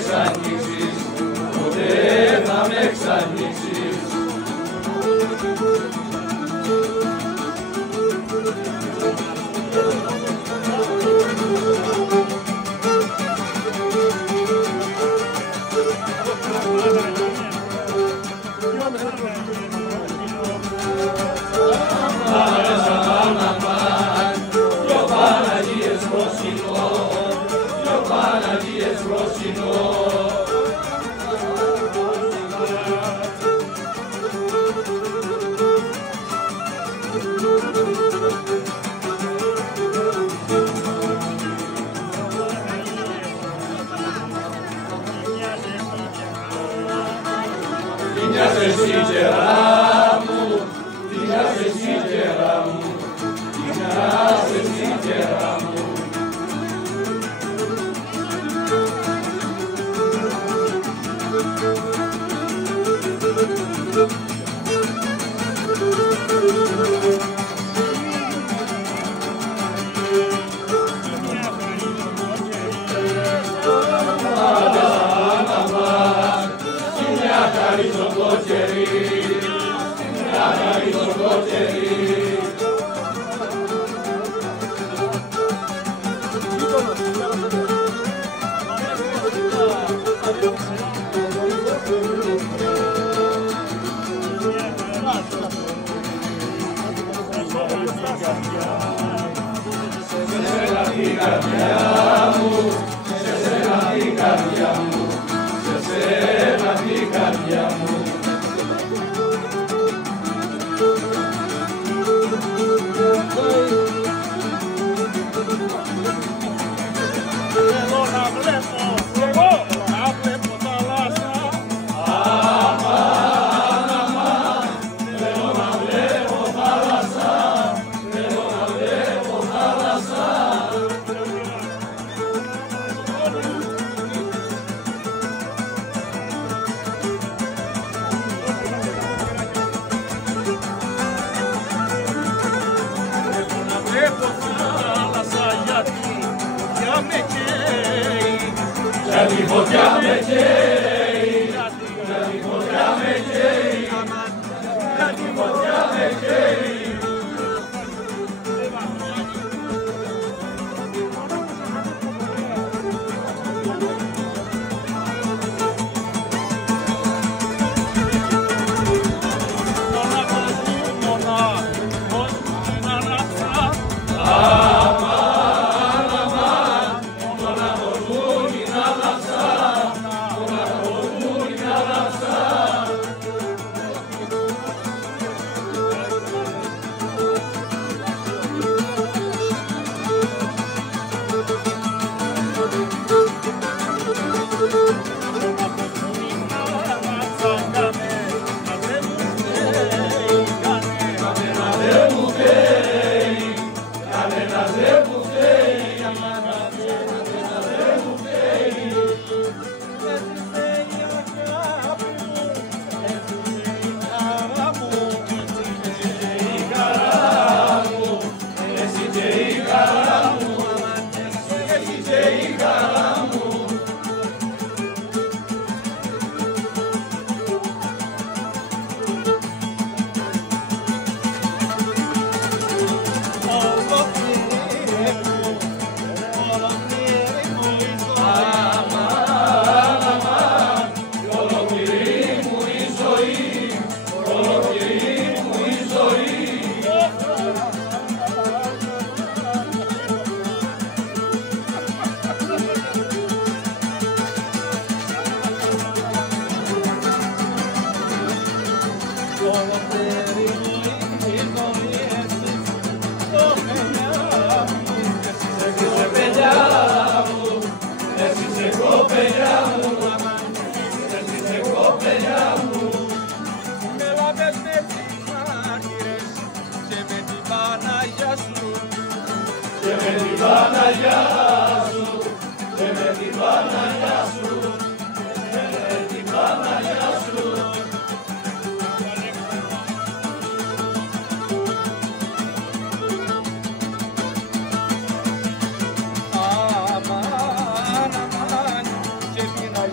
εξαγγίξεις, ποτέ θα με εξαγγίξεις. Μοιάζεσαι εσύ κερά μου, μοιάζεσαι εσύ κερά μου, μοιάζεσαι εσύ κερά μου. Χαρίζω το χέρι, χαρίζω το χέρι. Σε σένα την καρδιά μου, σε σένα την καρδιά μου, σε σένα την καρδιά μου. Θέλω να βλέπω, εγώ να βλέπω θάλασσα. Αμάν, αμάν, θέλω να βλέπω θάλασσα, θέλω να βλέπω θάλασσα. Βλέπω θάλασσα γιατί φωτιά με καίει. Γιατί φωτιά με καίει.